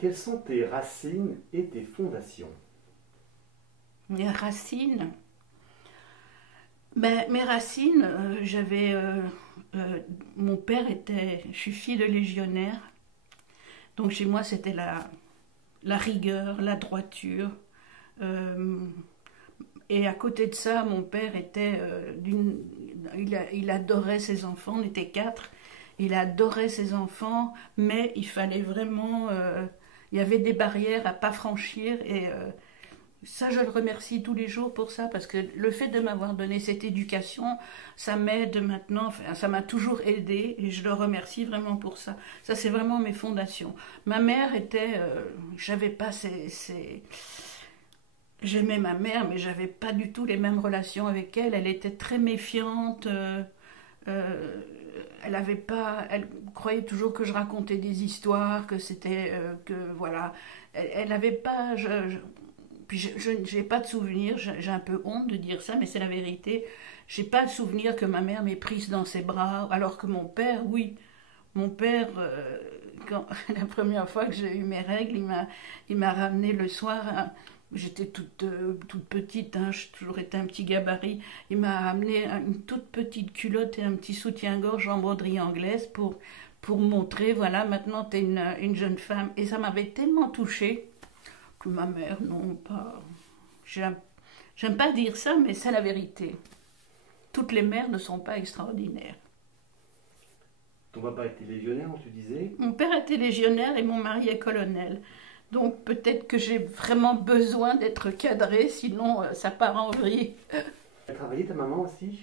Quelles sont tes racines et tes fondations? Mes racines, ben, mes racines, mon père était, je suis fille de légionnaire, donc chez moi c'était la rigueur, la droiture, euh, et à côté de ça, mon père était il adorait ses enfants, on était quatre, il adorait ses enfants, mais il fallait vraiment, il y avait des barrières à pas franchir et ça, je le remercie tous les jours pour ça, parce que le fait de m'avoir donné cette éducation, ça m'aide maintenant, enfin, ça m'a toujours aidé, et je le remercie vraiment pour ça. Ça, c'est vraiment mes fondations. Ma mère était, j'avais pas j'aimais ma mère, mais j'avais pas du tout les mêmes relations avec elle. Elle était très méfiante. Euh, Elle avait pas, elle croyait toujours que je racontais des histoires, que c'était, que voilà. Elle avait pas, puis je n'ai pas de souvenir, j'ai un peu honte de dire ça, mais c'est la vérité. J'ai pas de souvenir que ma mère m'ait prise dans ses bras, alors que mon père, oui. Mon père, la première fois que j'ai eu mes règles, il m'a ramené le soir. J'étais toute petite, hein, j'ai toujours été un petit gabarit. Il m'a ramené une toute petite culotte et un petit soutien-gorge en broderie anglaise pour montrer, voilà, maintenant t'es une jeune femme. Et ça m'avait tellement touchée que ma mère, non, pas. J'aime j'aime pas dire ça, mais c'est la vérité. Toutes les mères ne sont pas extraordinaires. Ton papa était légionnaire, tu disais. Mon père était légionnaire et mon mari est colonel. Donc peut-être que j'ai vraiment besoin d'être cadrée, sinon ça part en vrille. Elle travaillait, ta maman aussi?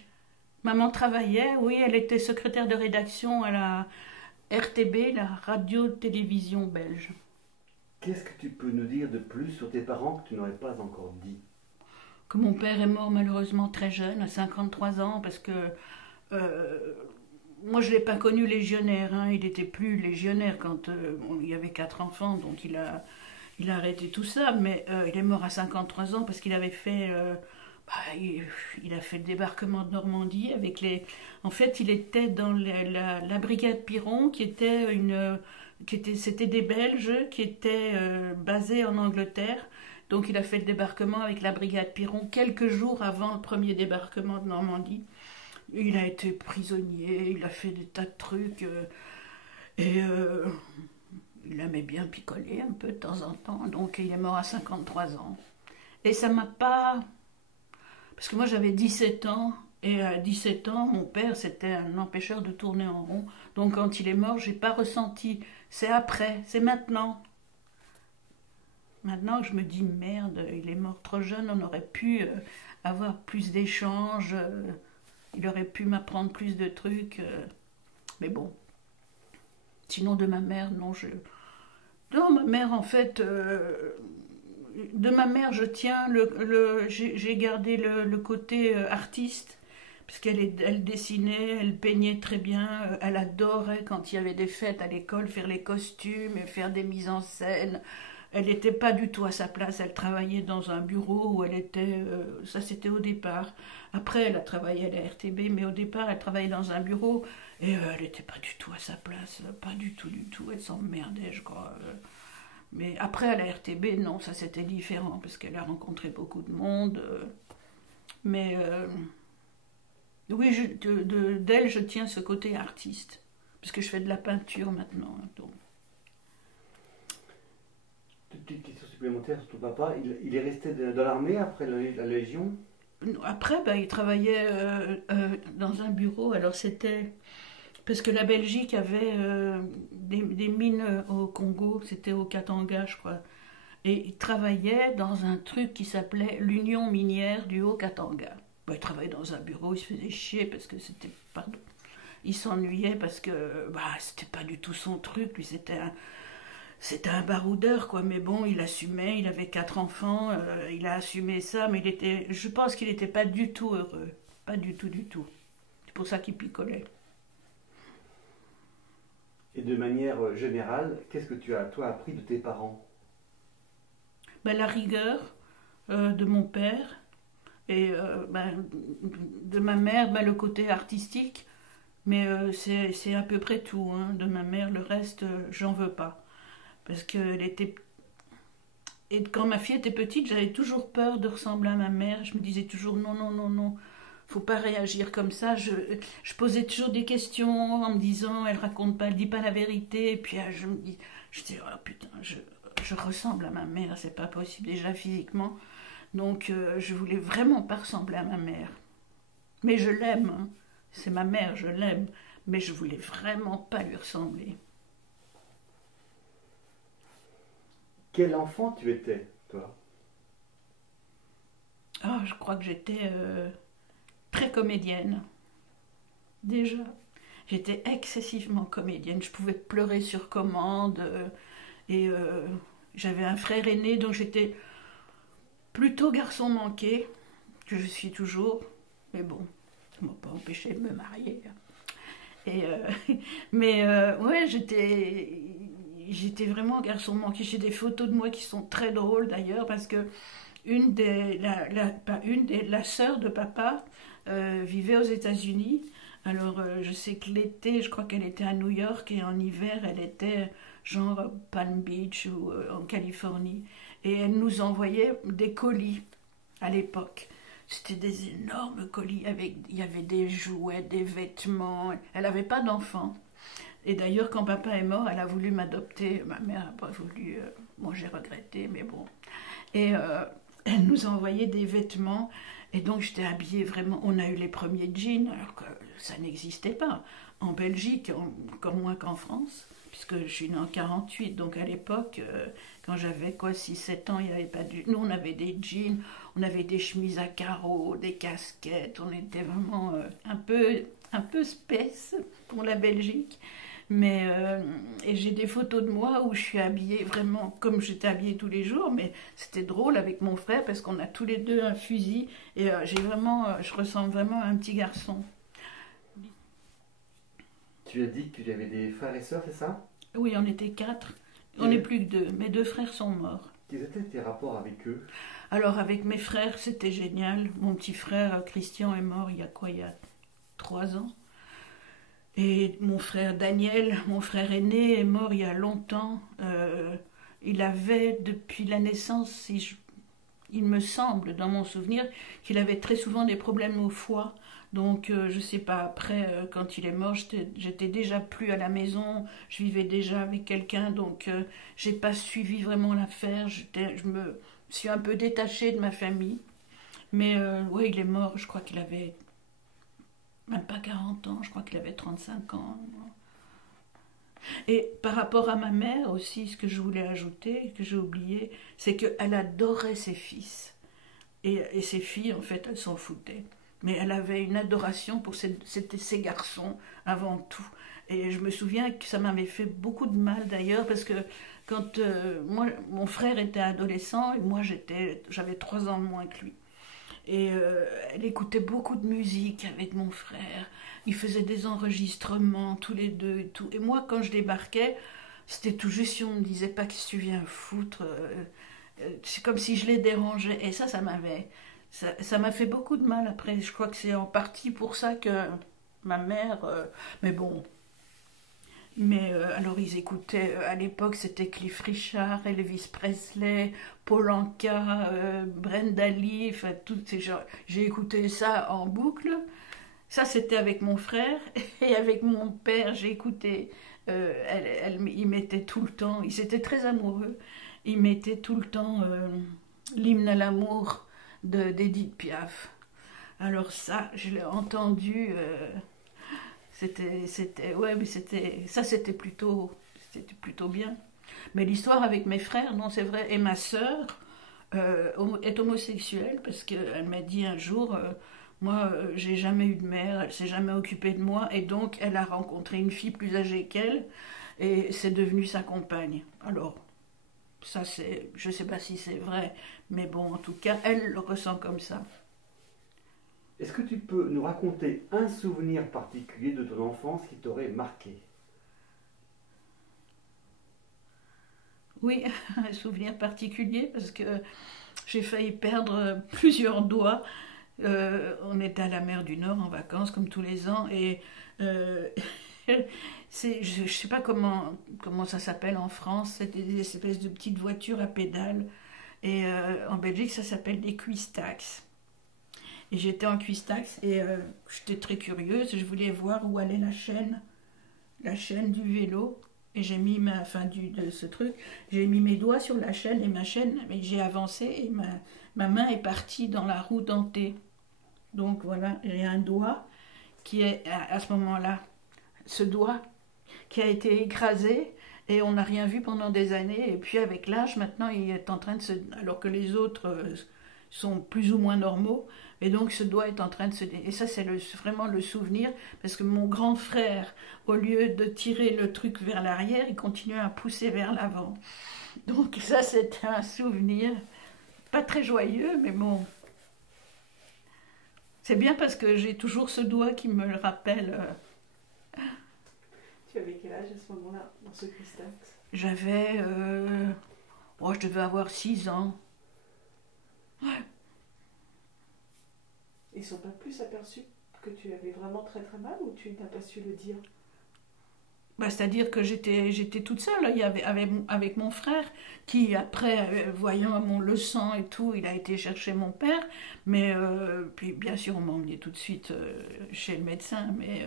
Maman travaillait, oui, elle était secrétaire de rédaction à la RTB, la radio-télévision belge. Qu'est-ce que tu peux nous dire de plus sur tes parents que tu n'aurais pas encore dit? Que mon père est mort malheureusement très jeune, à 53 ans, parce que euh, moi je ne l'ai pas connu légionnaire, hein. Il n'était plus légionnaire quand bon, il y avait quatre enfants, donc il a arrêté tout ça, mais il est mort à 53 ans parce qu'il avait fait, bah, il a fait le débarquement de Normandie avec les. En fait, il était dans la brigade Piron, c'était des Belges qui étaient basés en Angleterre. Donc, il a fait le débarquement avec la brigade Piron quelques jours avant le premier débarquement de Normandie. Il a été prisonnier, il a fait des tas de trucs et il aimait bien picoler un peu de temps en temps. Donc, il est mort à 53 ans. Et ça m'a pas. Parce que moi j'avais 17 ans, et à 17 ans, mon père c'était un empêcheur de tourner en rond. Donc quand il est mort, j'ai pas ressenti. C'est après, c'est maintenant. Maintenant que je me dis merde, il est mort trop jeune, on aurait pu avoir plus d'échanges, il aurait pu m'apprendre plus de trucs. Mais bon, sinon de ma mère, non, non, ma mère en fait. De ma mère, je tiens j'ai gardé le côté artiste, parce elle dessinait, elle peignait très bien, elle adorait quand il y avait des fêtes à l'école faire les costumes et faire des mises en scène. Elle n'était pas du tout à sa place, elle travaillait dans un bureau où elle était, ça c'était au départ. Après, elle a travaillé à la RTB, mais au départ, elle travaillait dans un bureau et elle n'était pas du tout à sa place, pas du tout, du tout. Elle s'emmerdait, je crois. Mais après, à la RTB, non, ça c'était différent, parce qu'elle a rencontré beaucoup de monde. Mais oui, d'elle, je tiens ce côté artiste, parce que je fais de la peinture maintenant. Donc. Toute petite question supplémentaire sur ton papa. Il est resté dans l'armée après la Légion? Après, ben, il travaillait dans un bureau, alors c'était. Parce que la Belgique avait des mines au Congo, c'était au Katanga, je crois. Et il travaillait dans un truc qui s'appelait l'Union minière du Haut-Katanga. Bon, il travaillait dans un bureau, il se faisait chier parce que c'était. Pardon. Il s'ennuyait parce que bah, c'était pas du tout son truc. Lui, c'était un baroudeur, quoi. Mais bon, il assumait, il avait quatre enfants, il a assumé ça, mais je pense qu'il n'était pas du tout heureux. Pas du tout, du tout. C'est pour ça qu'il picolait. Et de manière générale, qu'est-ce que tu as, toi, appris de tes parents? Ben, la rigueur de mon père et ben, de ma mère, ben, le côté artistique, mais c'est à peu près tout, hein. De ma mère, le reste, j'en veux pas. parce qu'elle était... Et quand ma fille était petite, j'avais toujours peur de ressembler à ma mère. Je me disais toujours non, non, non, non, faut pas réagir comme ça. Je posais toujours des questions en me disant, elle raconte pas, elle dit pas la vérité. Et puis je dis, oh putain, je ressemble à ma mère, c'est pas possible déjà physiquement. Donc je voulais vraiment pas ressembler à ma mère. Mais je l'aime, hein. C'est ma mère, je l'aime. Mais je voulais vraiment pas lui ressembler. Quel enfant tu étais, toi? Ah, je crois que j'étais très comédienne. Déjà, j'étais excessivement comédienne. Je pouvais pleurer sur commande. Et j'avais un frère aîné, donc j'étais plutôt garçon manqué, que je suis toujours. Mais bon, ça ne m'a pas empêché de me marier. Et, ouais, j'étais vraiment garçon manqué. J'ai des photos de moi qui sont très drôles d'ailleurs, parce que la sœur de papa vivait aux États-Unis. Alors je sais que l'été, je crois qu'elle était à New York, et en hiver, elle était genre Palm Beach ou en Californie. Et elle nous envoyait des colis à l'époque. C'était des énormes colis, il y avait des jouets, des vêtements. Elle n'avait pas d'enfants. Et d'ailleurs, quand papa est mort, elle a voulu m'adopter. Ma mère n'a pas voulu. Moi, j'ai regretté, mais bon. Et elle nous a envoyé des vêtements. Et donc, j'étais habillée vraiment. On a eu les premiers jeans, alors que ça n'existait pas. En Belgique, encore moins qu'en France, puisque je suis née en 48. Donc, à l'époque, quand j'avais 6-7 ans, il n'y avait pas de. Nous, on avait des jeans, on avait des chemises à carreaux, des casquettes. On était vraiment un peu space pour la Belgique. Mais et j'ai des photos de moi où je suis habillée vraiment comme j'étais habillée tous les jours, mais c'était drôle avec mon frère parce qu'on a tous les deux un fusil, et je ressemble vraiment à un petit garçon. Tu as dit que tu avais des frères et sœurs, c'est ça? Oui, on était 4. On n'est plus que 2. Mes 2 frères sont morts. Quels étaient tes rapports avec eux? Alors avec mes frères, c'était génial. Mon petit frère Christian est mort il y a 3 ans. Et mon frère Daniel, mon frère aîné, est mort il y a longtemps. Il avait, depuis la naissance, il me semble, dans mon souvenir, qu'il avait très souvent des problèmes au foie. Donc, je ne sais pas, après, quand il est mort, j'étais déjà plus à la maison, je vivais déjà avec quelqu'un, donc j'ai pas suivi vraiment l'affaire. Je me suis un peu détachée de ma famille. Mais ouais, il est mort, je crois qu'il avait même pas 40 ans, je crois qu'il avait 35 ans. Et par rapport à ma mère aussi, ce que je voulais ajouter, que j'ai oublié, c'est qu'elle adorait ses fils. Et ses filles, en fait, elles s'en foutaient. Mais elle avait une adoration pour ces garçons avant tout. Et je me souviens que ça m'avait fait beaucoup de mal d'ailleurs, parce que quand mon frère était adolescent, et moi j'avais 3 ans de moins que lui. Et elle écoutait beaucoup de musique avec mon frère. Ils faisaient des enregistrements tous les deux et tout. Et moi, quand je débarquais, c'était tout juste si on ne me disait pas qu'est-ce que tu viens foutre. C'est comme si je les dérangeais. Et ça m'a fait beaucoup de mal après. Je crois que c'est en partie pour ça que ma mère... mais bon... Mais alors ils écoutaient, à l'époque c'était Cliff Richard, Elvis Presley, Paul Anka, Brenda Lee, enfin tous ces gens. J'ai écouté ça en boucle. Ça c'était avec mon frère, et avec mon père j'ai écouté. Il mettait tout le temps, ils étaient très amoureux, ils mettaient tout le temps l'hymne à l'amour d'Edith Piaf. Alors ça, je l'ai entendu... ouais, mais c'était plutôt bien. Mais l'histoire avec mes frères, non, c'est vrai. Et ma sœur est homosexuelle, parce qu'elle m'a dit un jour, moi, j'ai jamais eu de mère, elle s'est jamais occupée de moi, et donc elle a rencontré une fille plus âgée qu'elle, et c'est devenu sa compagne. Alors, ça je sais pas si c'est vrai, mais bon, en tout cas, elle le ressent comme ça. Est-ce que tu peux nous raconter un souvenir particulier de ton enfance qui t'aurait marqué? Oui, un souvenir particulier, parce que j'ai failli perdre plusieurs doigts. On était à la mer du Nord en vacances, comme tous les ans, et je ne sais pas comment ça s'appelle en France, c'est des espèces de petites voitures à pédales. Et en Belgique, ça s'appelle des cuistax. Et j'étais en cuistax et j'étais très curieuse. Je voulais voir où allait la chaîne du vélo. Et j'ai mis de ce truc, j'ai mis mes doigts sur la chaîne et ma chaîne, et j'ai avancé et ma main est partie dans la roue dentée. Donc voilà, j'ai un doigt qui est à ce moment-là, ce doigt qui a été écrasé et on n'a rien vu pendant des années. Et puis avec l'âge, maintenant, il est en train de se... Alors que les autres sont plus ou moins normaux, et donc ce doigt est en train de se... Et ça, c'est vraiment le souvenir, parce que mon grand frère, au lieu de tirer le truc vers l'arrière, il continuait à pousser vers l'avant. Donc ça, c'était un souvenir, pas très joyeux, mais bon... C'est bien parce que j'ai toujours ce doigt qui me le rappelle. Tu avais quel âge à ce moment-là, dans ce cuistax? J'avais... je devais avoir 6 ans. Ouais. Ils ne sont pas plus aperçus que tu avais vraiment très très mal ou tu n'as pas su le dire? C'est-à-dire que j'étais toute seule. Il y avait avec mon frère qui, après, voyant le sang et tout, il a été chercher mon père. Mais puis bien sûr, on m'a emmené tout de suite chez le médecin. Mais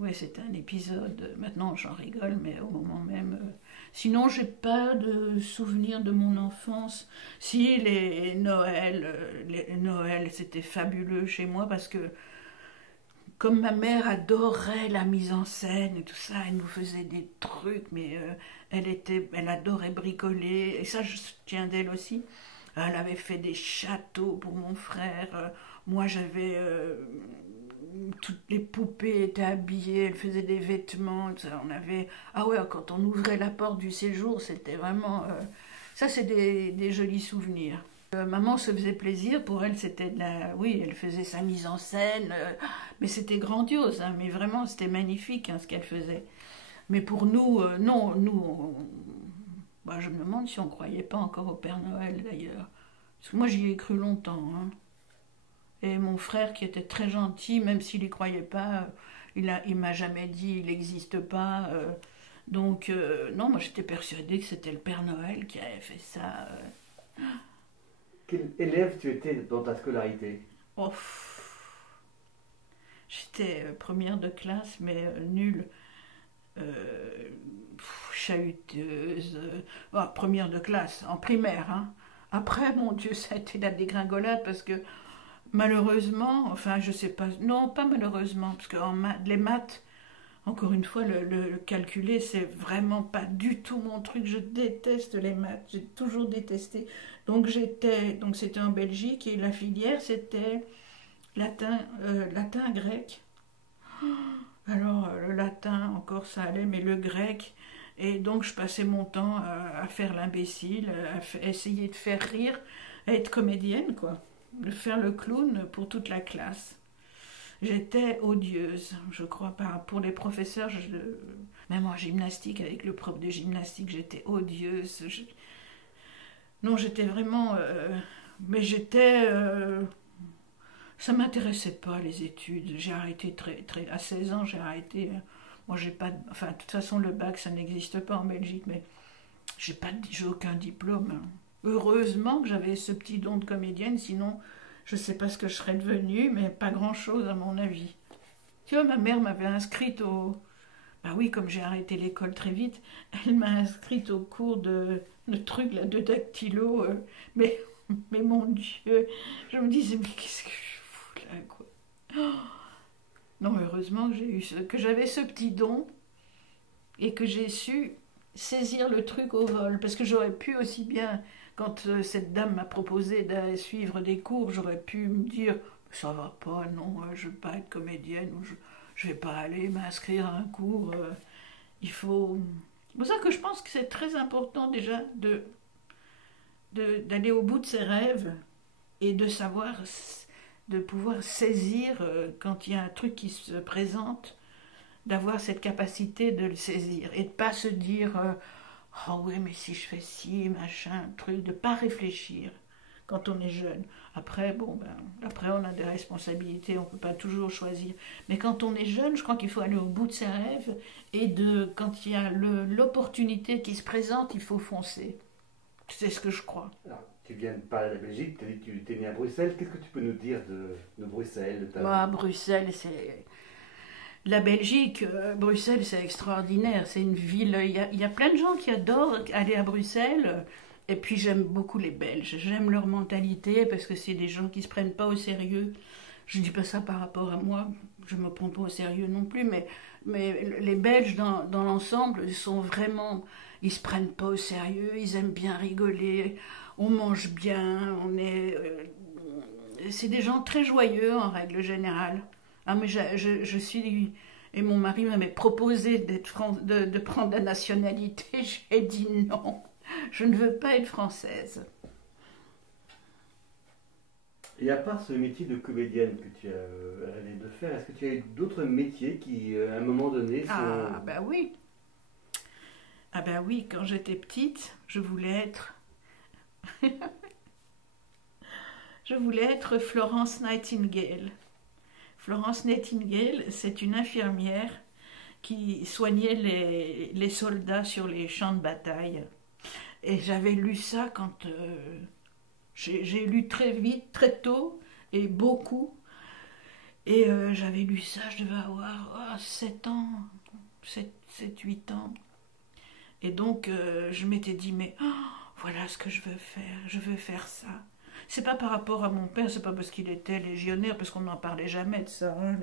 ouais, c'était un épisode. Maintenant, j'en rigole, mais au moment même... Sinon, j'ai pas de souvenirs de mon enfance. Si, les Noëls, c'était fabuleux chez moi parce que comme ma mère adorait la mise en scène et tout ça, elle nous faisait des trucs, mais elle adorait bricoler, et ça, je tiens d'elle aussi. Elle avait fait des châteaux pour mon frère. Moi, j'avais... toutes les poupées étaient habillées, elle faisait des vêtements, tout ça. On avait... Ah ouais, quand on ouvrait la porte du séjour, c'était vraiment... Ça, c'est des jolis souvenirs. Maman se faisait plaisir, pour elle c'était de la... Oui, elle faisait sa mise en scène, mais c'était grandiose, hein, mais vraiment c'était magnifique hein, ce qu'elle faisait. Mais pour nous, non, je me demande si on ne croyait pas encore au Père Noël d'ailleurs. Parce que moi j'y ai cru longtemps. Hein. Et mon frère qui était très gentil, même s'il n'y croyait pas, il m'a jamais dit il n'existe pas. Donc non, moi j'étais persuadée que c'était le Père Noël qui avait fait ça. Quel élève tu étais dans ta scolarité? Oh, j'étais première de classe, mais nulle. Chahuteuse. Première de classe, en primaire. Hein. Après, mon Dieu, ça a été la dégringolade parce que malheureusement, enfin, je sais pas, non, pas malheureusement, parce que les maths, encore une fois, le calculer, c'est vraiment pas du tout mon truc. Je déteste les maths, j'ai toujours détesté. Donc c'était en Belgique et la filière c'était latin, grec. Alors le latin encore ça allait, mais le grec. Et donc je passais mon temps à faire l'imbécile, à essayer de faire rire, à être comédienne quoi, de faire le clown pour toute la classe. J'étais odieuse, je crois pas. Pour les professeurs, même en gymnastique, avec le prof de gymnastique, j'étais odieuse. Non, j'étais vraiment... mais j'étais... ça m'intéressait pas, les études. J'ai arrêté à 16 ans, j'ai arrêté. Moi, j'ai pas... Enfin, de toute façon, le bac, ça n'existe pas en Belgique, mais j'ai aucun diplôme. Heureusement que j'avais ce petit don de comédienne, sinon... Je ne sais pas ce que je serais devenue, mais pas grand-chose à mon avis. Tu vois, ma mère m'avait inscrite au... Bah oui, comme j'ai arrêté l'école très vite, elle m'a inscrite au cours de truc là, de dactylo. Mais mon Dieu, je me disais, mais qu'est-ce que je fous là, quoi. Oh. Non, heureusement que j'avais ce petit don et que j'ai su saisir le truc au vol. Parce que j'aurais pu aussi bien... Quand cette dame m'a proposé de suivre des cours, j'aurais pu me dire « ça va pas, non, je ne veux pas être comédienne, ou je ne vais pas aller m'inscrire à un cours. Il faut... » C'est pour ça que je pense que c'est très important déjà d'aller au bout de ses rêves et de savoir, de pouvoir saisir quand il y a un truc qui se présente, d'avoir cette capacité de le saisir et de ne pas se dire... oh oui, mais si je fais ci, machin, truc, de pas réfléchir. quand on est jeune. Après, bon, ben, après on a des responsabilités, on ne peut pas toujours choisir. Mais quand on est jeune, je crois qu'il faut aller au bout de ses rêves et quand il y a l'opportunité qui se présente, il faut foncer. C'est ce que je crois. Alors, tu viens de parler de la Belgique, tu as dit que tu es né à Bruxelles. Qu'est-ce que tu peux nous dire de Bruxelles, de ta Bah, Bruxelles, c'est... La Belgique, Bruxelles, c'est extraordinaire. C'est une ville... Il y a plein de gens qui adorent aller à Bruxelles. Et puis, j'aime beaucoup les Belges. J'aime leur mentalité parce que c'est des gens qui ne se prennent pas au sérieux. Je ne dis pas ça par rapport à moi. Je ne me prends pas au sérieux non plus. Mais les Belges, dans l'ensemble, ils sont vraiment... Ils ne se prennent pas au sérieux. Ils aiment bien rigoler. On mange bien. C'est des gens très joyeux en règle générale. Ah, mais je suis... Et mon mari m'avait proposé de prendre la nationalité. J'ai dit non, je ne veux pas être française. Et à part ce métier de comédienne que tu as rêvé de faire, est-ce que tu as eu d'autres métiers qui, à un moment donné, sont... Ah, ben oui. Ah, ben oui, quand j'étais petite, je voulais être... je voulais être Florence Nightingale. Florence Nightingale, c'est une infirmière qui soignait les soldats sur les champs de bataille. Et j'avais lu ça quand... j'ai lu très vite, très tôt, et beaucoup. Et j'avais lu ça, je devais avoir 7 ans, 7-8 ans. Et donc, je m'étais dit, mais voilà ce que je veux faire ça. C'est pas par rapport à mon père, c'est pas parce qu'il était légionnaire, parce qu'on n'en parlait jamais de ça. Hein,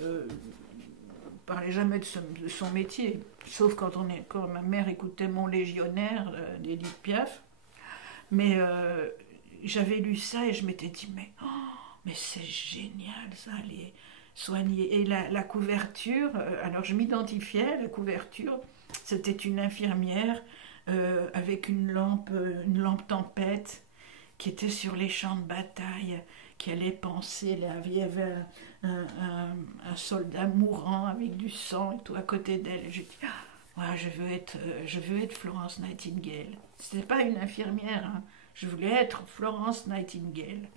on parlait jamais de son métier, sauf quand ma mère écoutait Mon Légionnaire d'Édith Piaf. Mais j'avais lu ça et je m'étais dit, mais c'est génial ça, les soigner. Et la couverture, alors je m'identifiais à la couverture, c'était une infirmière avec une lampe tempête, qui était sur les champs de bataille, qui allait penser, il y avait un soldat mourant avec du sang et tout à côté d'elle. Et j'ai dit, je veux être Florence Nightingale. C'était pas une infirmière, hein. Je voulais être Florence Nightingale.